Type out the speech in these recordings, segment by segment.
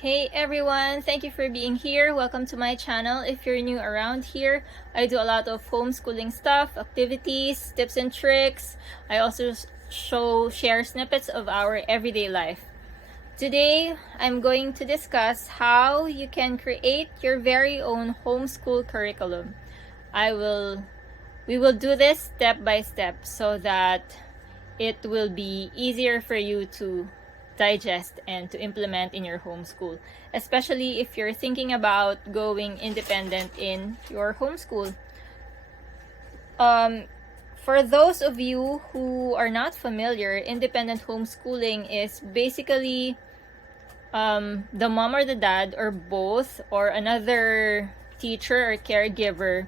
Hey everyone, thank you for being here. Welcome to my channel. If you're new around here, I do a lot of homeschooling stuff, activities, tips and tricks. I also share snippets of our everyday life. Today, I'm going to discuss how you can create your very own homeschool curriculum. We will do this step by step so that it will be easier for you to digest and to implement in your homeschool, especially if you're thinking about going independent in your homeschool. For those of you who are not familiar, independent homeschooling is basically the mom or the dad or both or another teacher or caregiver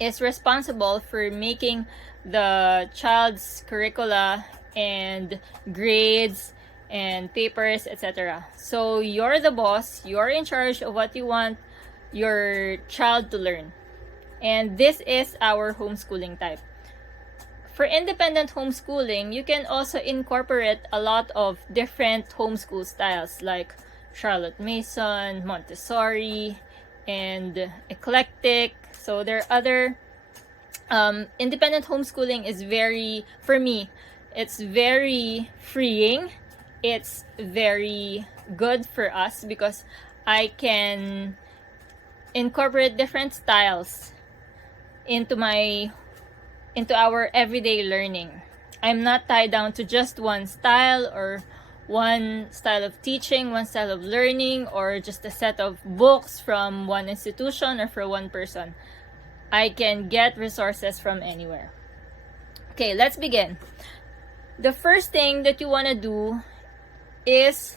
is responsible for making the child's curricula and grades and papers, etc. So you're the boss, you're in charge of what you want your child to learn. And this is our homeschooling type. For independent homeschooling, you can also incorporate a lot of different homeschool styles like Charlotte Mason, Montessori, and eclectic. So there are other independent homeschooling is for me, it's very freeing. It's very good for us because I can incorporate different styles into our everyday learning. I'm not tied down to just one style or one style of teaching, one style of learning, or just a set of books from one institution or for one person. I can get resources from anywhere. Okay, let's begin. The first thing that you want to do is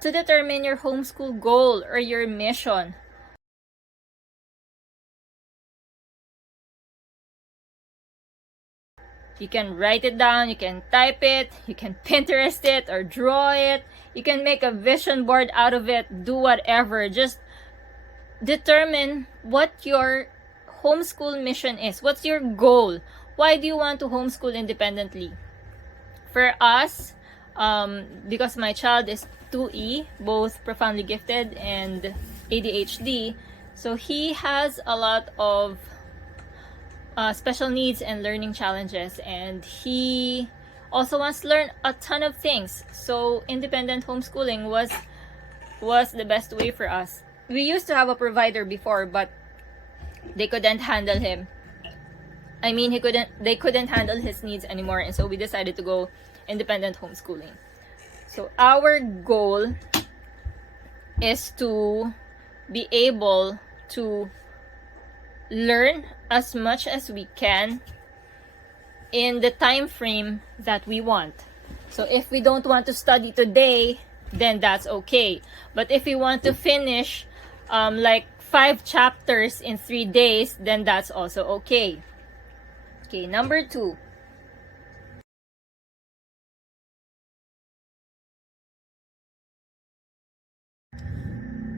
to determine your homeschool goal or your mission. You can write it down, you can type it, you can Pinterest it or draw it, you can make a vision board out of it, do whatever. Just determine what your homeschool mission is. What's your goal? Why do you want to homeschool independently? For us, because my child is 2E, both profoundly gifted and ADHD, so he has a lot of special needs and learning challenges, and he also wants to learn a ton of things. So independent homeschooling was the best way for us. We used to have a provider before, but they couldn't handle him. They couldn't handle his needs anymore, and so we decided to go independent homeschooling. So our goal is to be able to learn as much as we can in the time frame that we want. So if we don't want to study today, then that's okay. But if we want to finish like 5 chapters in 3 days, then that's also okay. Okay, number 2.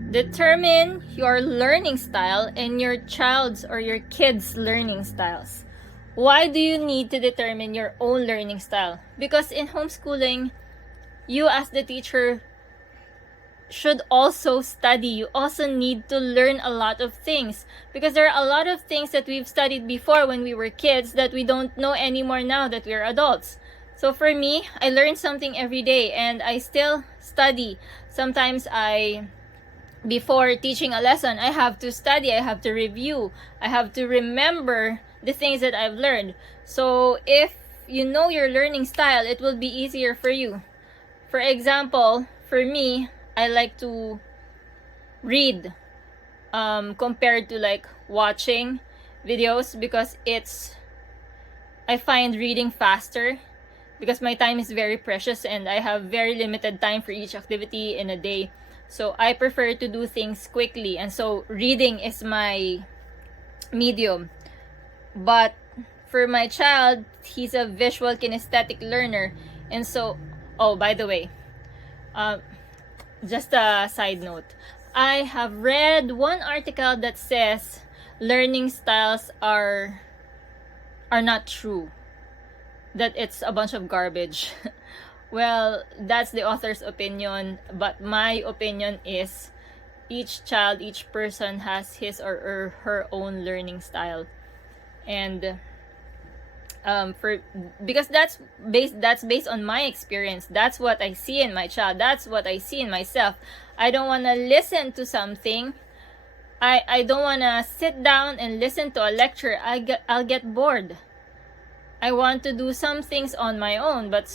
Determine your learning style and your child's or your kid's learning styles. Why do you need to determine your own learning style? Because in homeschooling, you as the teacher should also study. You also need to learn a lot of things because there are a lot of things that we've studied before when we were kids that we don't know anymore now that we're adults. So for me, I learn something every day and I still study. Sometimes before teaching a lesson, I have to study, I have to review, I have to remember the things that I've learned. So if you know your learning style, it will be easier for you. For example, for me, I like to read compared to like watching videos because I find reading faster because my time is very precious and I have very limited time for each activity in a day. So I prefer to do things quickly, and so reading is my medium. But for my child, he's a visual kinesthetic learner, and so, oh, by the way, just a side note, I have read one article that says learning styles are not true, that it's a bunch of garbage. Well, that's the author's opinion, but my opinion is each child, each person has his or her own learning style. And for because that's based on my experience. That's what I see in my child. That's what I see in myself. I don't want to listen to something. I don't want to sit down and listen to a lecture. I'll get bored. I want to do some things on my own, but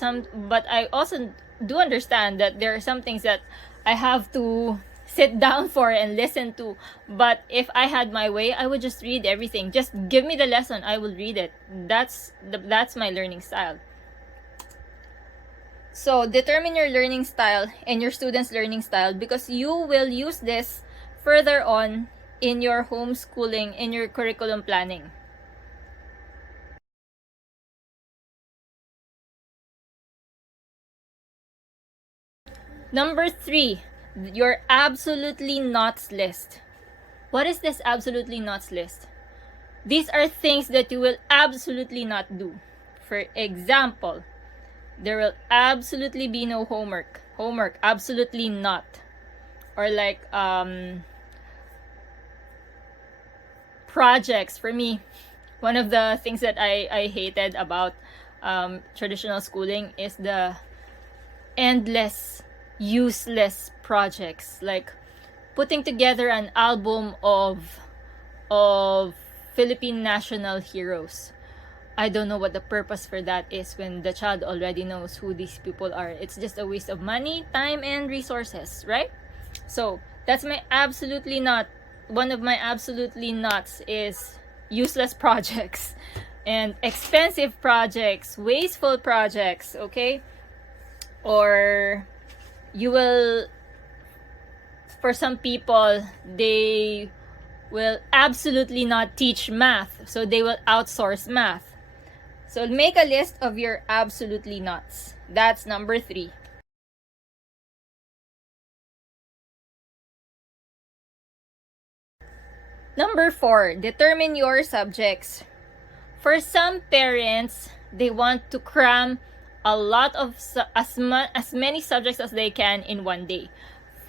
I also do understand that there are some things that I have to sit down for and listen to. But if I had my way, I would just read everything. Just give me the lesson, I will read it. That's my learning style. So determine your learning style and your students' learning style, because you will use this further on in your homeschooling, in your curriculum planning. Number 3, your absolutely nots list. What is this absolutely nots list? These are things that you will absolutely not do. For example, there will absolutely be no homework. Homework, absolutely not. Or like projects. For me, one of the things that I hated about traditional schooling is the endless useless projects, like putting together an album of Philippine national heroes. I don't know what the purpose for that is when the child already knows who these people are. It's just a waste of money, time, and resources, right? So that's my absolutely not. One of my absolutely nots is useless projects and expensive projects, wasteful projects, okay? Or you will, for some people, they will absolutely not teach math, so they will outsource math. So make a list of your absolutely nots. That's number 3. Number 4, determine your subjects. For some parents, they want to cram a lot of as many subjects as they can in one day.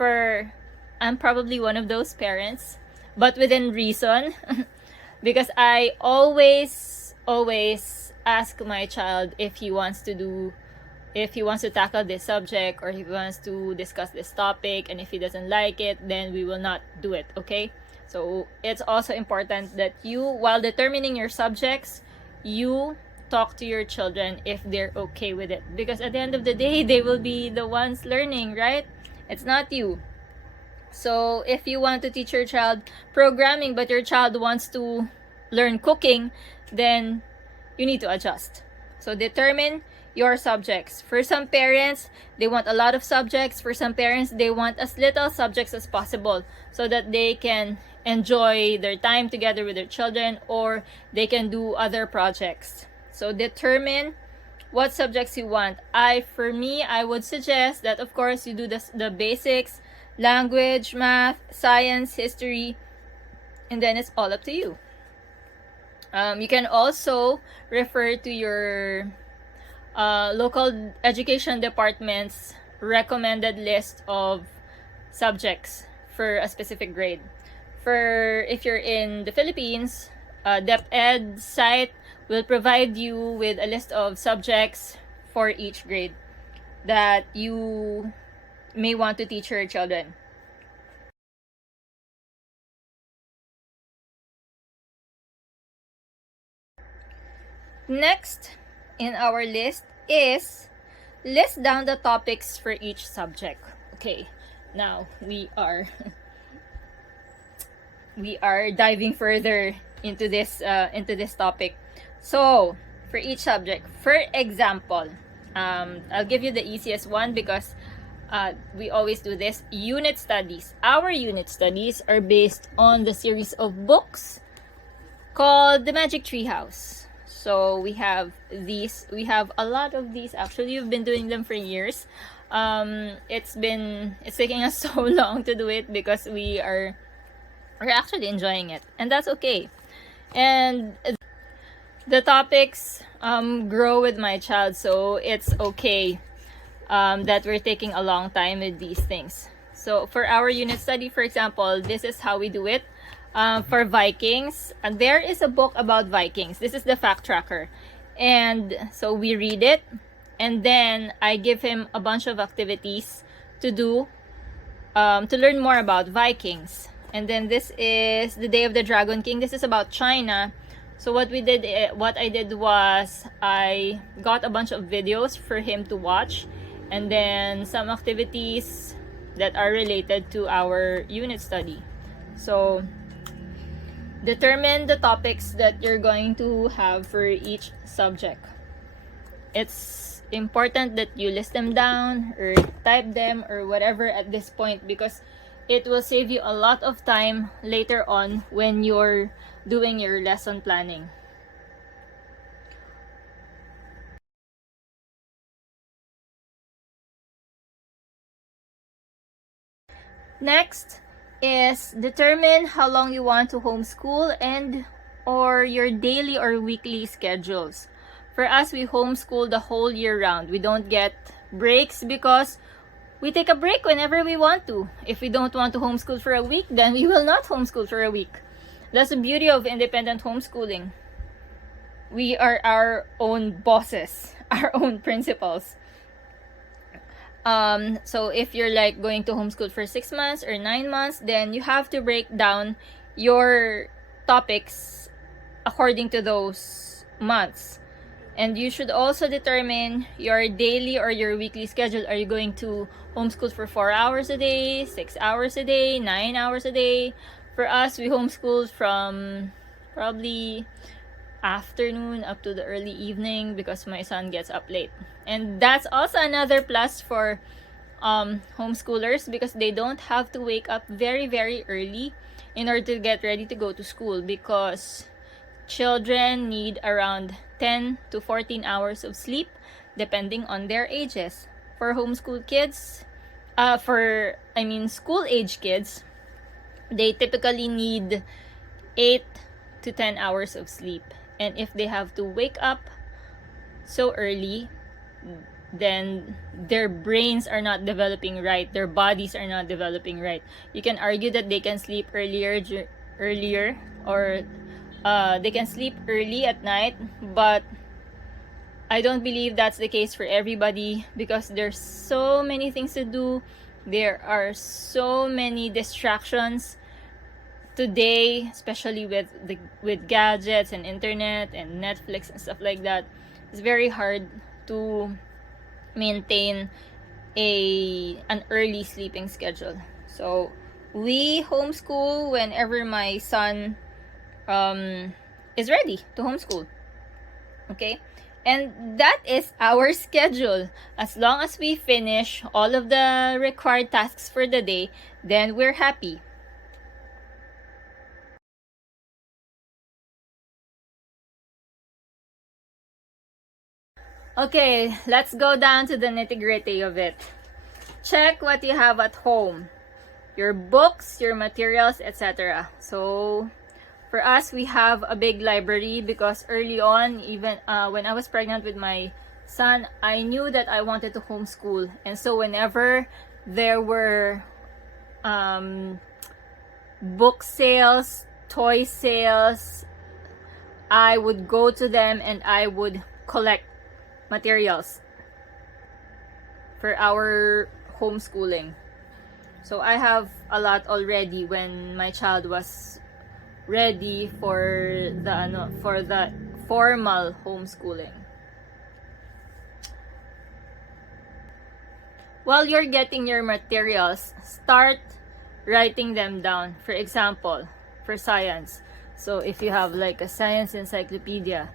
I'm probably one of those parents, but within reason, because I always ask my child if he wants to tackle this subject, or if he wants to discuss this topic, and if he doesn't like it, then we will not do it, okay? So it's also important that you, while determining your subjects, you talk to your children if they're okay with it, because at the end of the day, they will be the ones learning, right? It's not you. So if you want to teach your child programming, but your child wants to learn cooking, then you need to adjust. So determine your subjects. For some parents, they want a lot of subjects. For some parents, they want as little subjects as possible, so that they can enjoy their time together with their children, or they can do other projects. So determine what subjects you want. For me, I would suggest that, of course, you do the basics: language, math, science, history, and then it's all up to you. You can also refer to your local education department's recommended list of subjects for a specific grade. If you're in the Philippines, DepEd site will provide you with a list of subjects for each grade that you may want to teach your children. Next in our list is list down the topics for each subject. Okay, now we are diving further into this topic. So for each subject, for example, I'll give you the easiest one, because we always do this: unit studies. Our unit studies are based on the series of books called The Magic Tree House. So we have a lot of these. Actually, we've been doing them for years. It's taking us so long to do it, because we're actually enjoying it, and that's okay. And the topics grow with my child, so it's okay. that we're taking a long time with these things. So for our unit study, for example, this is how we do it. For Vikings, and there is a book about Vikings. This is the fact tracker. And so we read it, and then I give him a bunch of activities to do to learn more about Vikings. And then this is the Day of the Dragon King. This is about China. So what I did was I got a bunch of videos for him to watch, and then some activities that are related to our unit study. So determine the topics that you're going to have for each subject. It's important that you list them down or type them or whatever at this point, because it will save you a lot of time later on when you're doing your lesson planning. Next is determine how long you want to homeschool and or your daily or weekly schedules. For us, we homeschool the whole year round. We don't get breaks because we take a break whenever we want to. If we don't want to homeschool for a week, then we will not homeschool for a week. That's the beauty of independent homeschooling. We are our own bosses, our own principals. So if you're like going to homeschool for 6 months or 9 months, then you have to break down your topics according to those months. And you should also determine your daily or your weekly schedule. Are you going to homeschool for 4 hours a day, 6 hours a day, 9 hours a day? For us, we homeschool from probably afternoon up to the early evening because my son gets up late. And that's also another plus for homeschoolers, because they don't have to wake up very, very early in order to get ready to go to school, because children need around 10 to 14 hours of sleep depending on their ages. For homeschool kids, school age kids, they typically need 8 to 10 hours of sleep. And if they have to wake up so early, then their brains are not developing right, their bodies are not developing right. You can argue that they can sleep earlier or they can sleep early at night, but I don't believe that's the case for everybody, because there's so many things to do. There are so many distractions today, especially with gadgets and internet and Netflix and stuff like that. It's very hard to maintain an early sleeping schedule. So we homeschool whenever my son is ready to homeschool. Okay, and that is our schedule. As long as we finish all of the required tasks for the day, then we're happy. Okay, let's go down to the nitty-gritty of it. Check what you have at home. Your books, your materials, etc. So for us, we have a big library, because early on, even when I was pregnant with my son, I knew that I wanted to homeschool. And so whenever there were book sales, toy sales, I would go to them and I would collect materials for our homeschooling. So I have a lot already when my child was ready for the formal homeschooling. While you're getting your materials, start writing them down. For example, for science. So if you have like a science encyclopedia,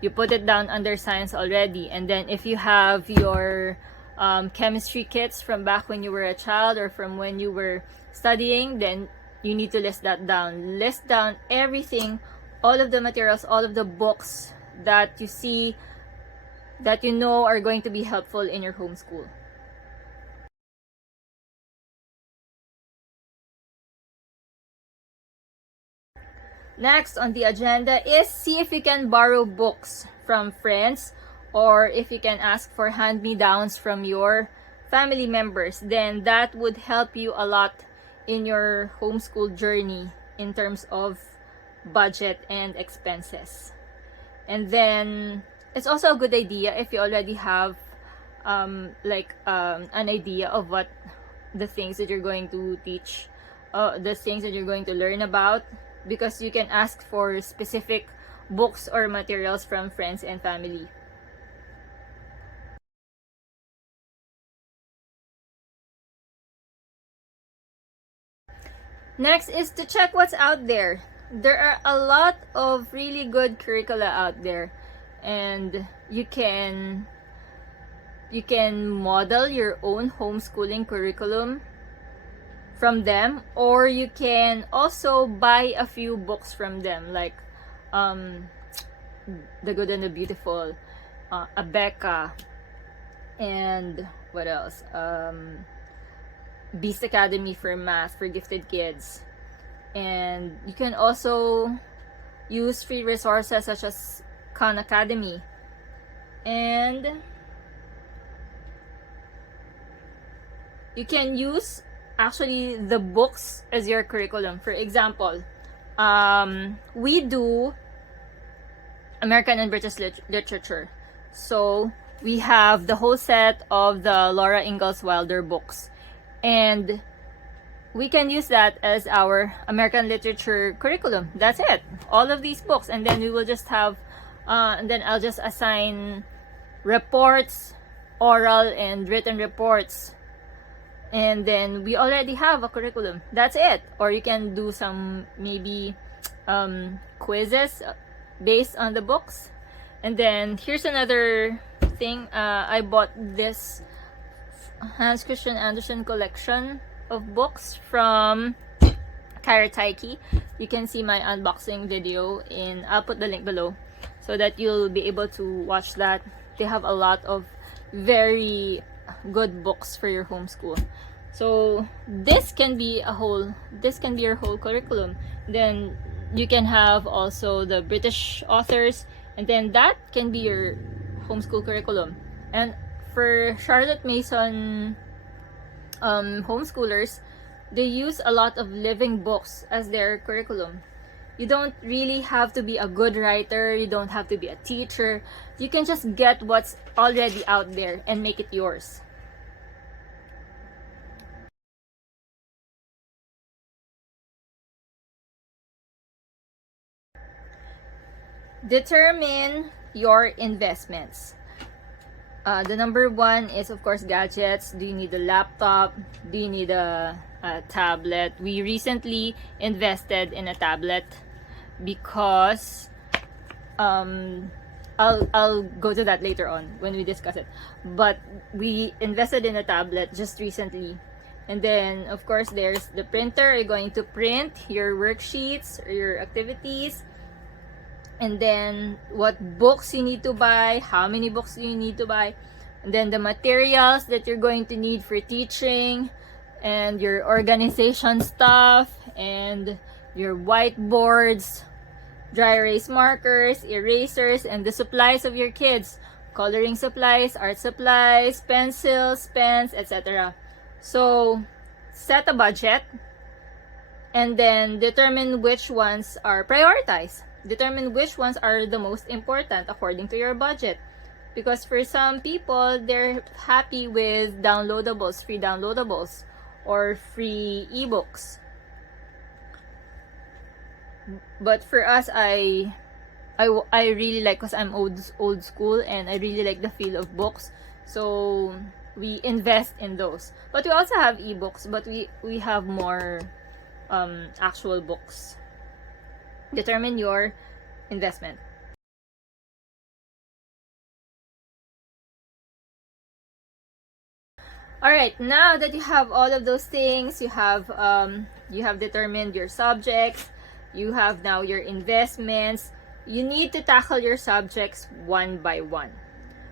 you put it down under science already. And then if you have your chemistry kits from back when you were a child or from when you were studying, then you need to list that down. List down everything, all of the materials, all of the books that you see that you know are going to be helpful in your homeschool. Next on the agenda is see if you can borrow books from friends, or if you can ask for hand-me-downs from your family members, then that would help you a lot in your homeschool journey in terms of budget and expenses. And then it's also a good idea if you already have an idea of what the things that you're going to teach, the things that you're going to learn about, because you can ask for specific books or materials from friends and family. Next is to check what's out there. There are a lot of really good curricula out there, and you can model your own homeschooling curriculum from them, or you can also buy a few books from them, like The Good and the Beautiful, Abeka, and what else? Beast Academy for math for gifted kids. And you can also use free resources such as Khan Academy. And you can use actually the books as your curriculum. For example, we do American and British literature. So we have the whole set of the Laura Ingalls Wilder books. And we can use that as our American literature curriculum. That's it. All of these books. And then we will just have, and then I'll just assign reports, oral and written reports. And then we already have a curriculum. That's it. Or you can do some maybe quizzes based on the books. And then here's another thing. I bought this Hans Christian Andersen collection of books from Karataiki. You can see my unboxing video I'll put the link below so that you'll be able to watch that. They have a lot of very good books for your homeschool. So this can be your whole curriculum. Then you can have also the British authors, and then that can be your homeschool curriculum. And for Charlotte Mason homeschoolers, they use a lot of living books as their curriculum. You don't really have to be a good writer, you don't have to be a teacher. You can just get what's already out there and make it yours. Determine your investments. The number one is, of course, gadgets. Do you need a laptop? Do you need a tablet? We recently invested in a tablet because I'll go to that later on when we discuss it. But we invested in a tablet just recently. And then, of course, there's the printer. You're going to print your worksheets or your activities. And then what books you need to buy, how many books you need to buy, and then the materials that you're going to need for teaching, and your organization stuff, and your whiteboards, dry erase markers, erasers, and the supplies of your kids, coloring supplies, art supplies, pencils, pens, etc. So set a budget and then determine which ones are prioritized. Determine which ones are the most important according to your budget. Because for some people, they're happy with downloadables, free downloadables, or free ebooks. But for us, I really like, because I'm old school and I really like the feel of books. So we invest in those. But we also have ebooks, but we have more actual books. Determine your investment. Alright, now that you have all of those things, you have determined your subjects, you have now your investments, you need to tackle your subjects one by one.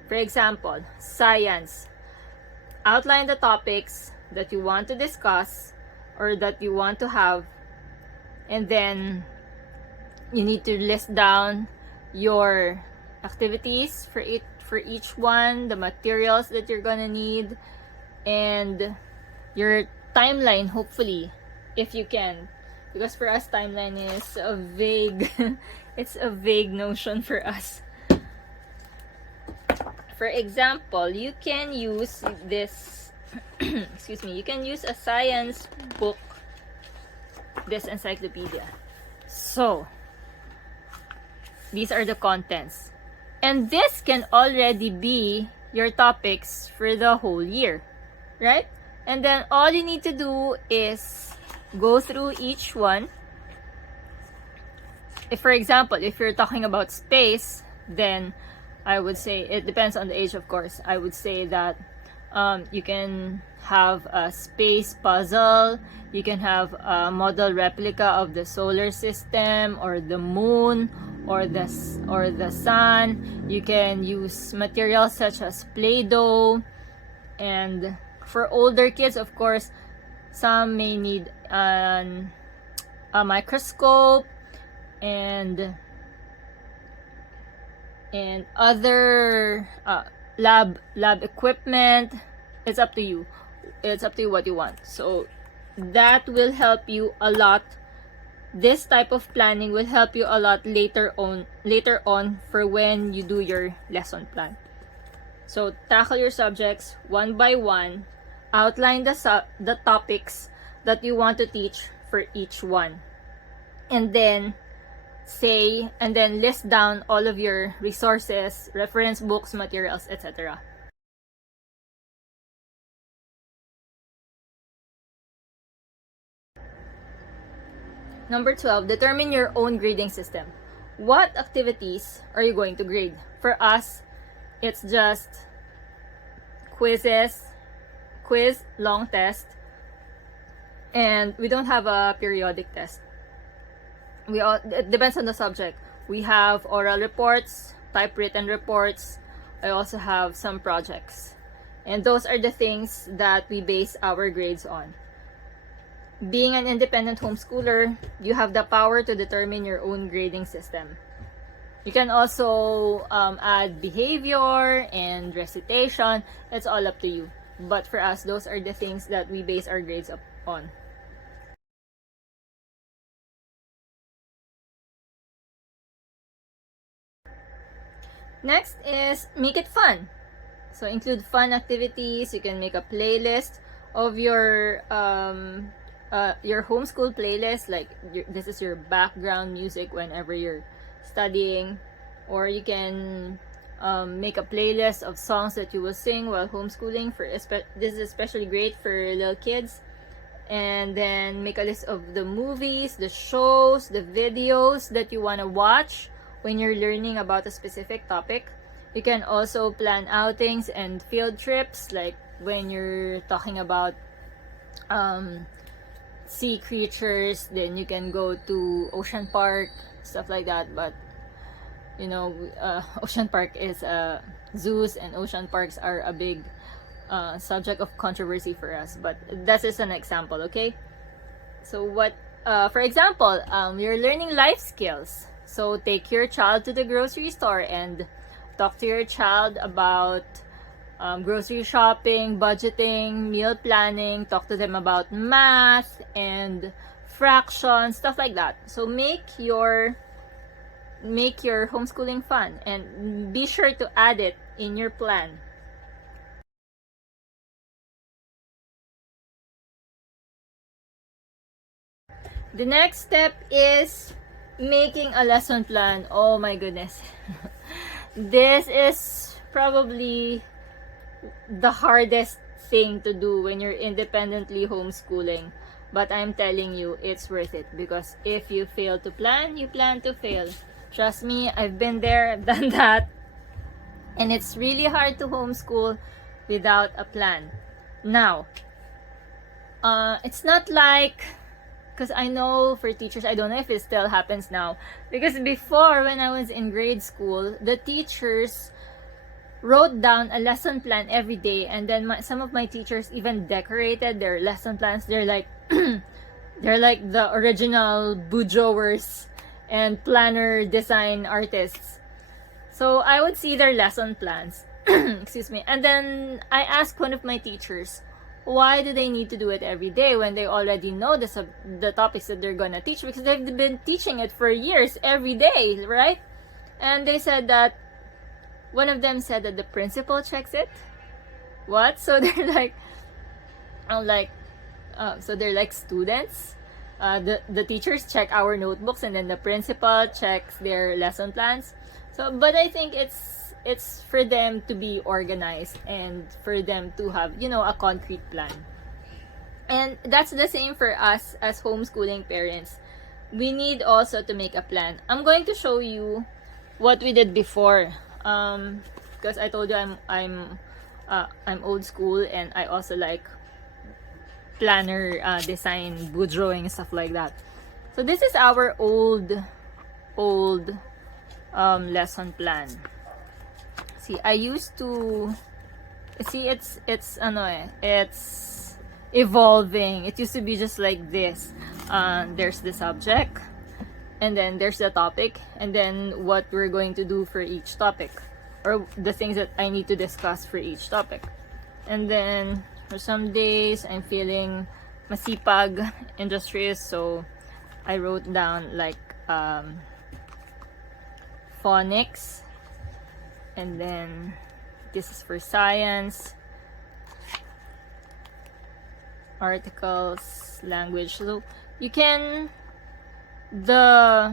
For example, science. Outline the topics that you want to discuss or that you want to have, and then you need to list down your activities for each one, the materials that you're gonna need, and your timeline, hopefully, if you can. Because for us, timeline is a vague, it's a vague notion for us. For example, you can use this, excuse me, you can use a science book, this encyclopedia. So, these are the contents. And this can already be your topics for the whole year, right? And then all you need to do is go through each one. If, for example, if you're talking about space, then I would say, it depends on the age, of course. I would say that you can have a space puzzle, you can have a model replica of the solar system or the moon or the sun. You can use materials such as Play-Doh. And for older kids, of course, some may need a microscope and other lab equipment. It's up to you. It's up to you what you want. So that will help you a lot. This type of planning will help you a lot later on for when you do your lesson plan. So tackle your subjects one by one. Outline the topics that you want to teach for each one. And then list down all of your resources, reference books, materials, etc. Number 12, determine your own grading system. What activities are you going to grade? For us, it's just quiz, long test, and we don't have a periodic test. It depends on the subject. We have oral reports, typewritten reports. I also have some projects. And those are the things that we base our grades on. Being an independent homeschooler, you have the power to determine your own grading system. You can also add behavior and recitation. It's all up to you. But for us, those are the things that we base our grades on. Next is make it fun. So include fun activities. You can make a playlist of your homeschool playlist. Like this is your background music whenever you're studying, or you can make a playlist of songs that you will sing while homeschooling. This is especially great for little kids. And then make a list of the movies, the shows, the videos that you want to watch when you're learning about a specific topic. You can also plan outings and field trips, like when you're talking about sea creatures, then you can go to Ocean Park, stuff like that. But you know, Ocean Park is zoos, and ocean parks are a big subject of controversy for us, but that is an example. Okay, so for example, you're learning life skills. So take your child to the grocery store and talk to your child about grocery shopping, budgeting, meal planning. Talk to them about math and fractions, stuff like that. So make your homeschooling fun, and be sure to add it in your plan. The next step is making a lesson plan. Oh my goodness. This is probably the hardest thing to do when you're independently homeschooling. But I'm telling you, it's worth it, because if you fail to plan, you plan to fail. Trust me, I've been there, I've done that. And it's really hard to homeschool without a plan. Now, it's not like, because I know for teachers, I don't know if it still happens now, because before, when I was in grade school, the teachers wrote down a lesson plan every day, and then some of my teachers even decorated their lesson plans. They're like they're like the original bujowers and planner design artists. So I would see their lesson plans excuse me, and then I asked one of my teachers, why do they need to do it every day when they already know the topics that they're gonna teach, because they've been teaching it for years every day, right? And they said that one of them said that the principal checks it. What? So they're like, I'm like, so they're like students. The teachers check our notebooks, and then the principal checks their lesson plans. So, but I think it's for them to be organized and for them to have, you know, a concrete plan. And that's the same for us as homeschooling parents. We need also to make a plan. I'm going to show you what we did before, because I told you I'm old school, and I also like planner design, wood drawing, stuff like that. So this is our old lesson plan. See, I used to see it's evolving. It used to be just like this. There's the subject, and then there's the topic, and then what we're going to do for each topic, or the things that I need to discuss for each topic. And then for some days I'm feeling masipag, industrious, so I wrote down like phonics, and then this is for science, articles, language. So you can, the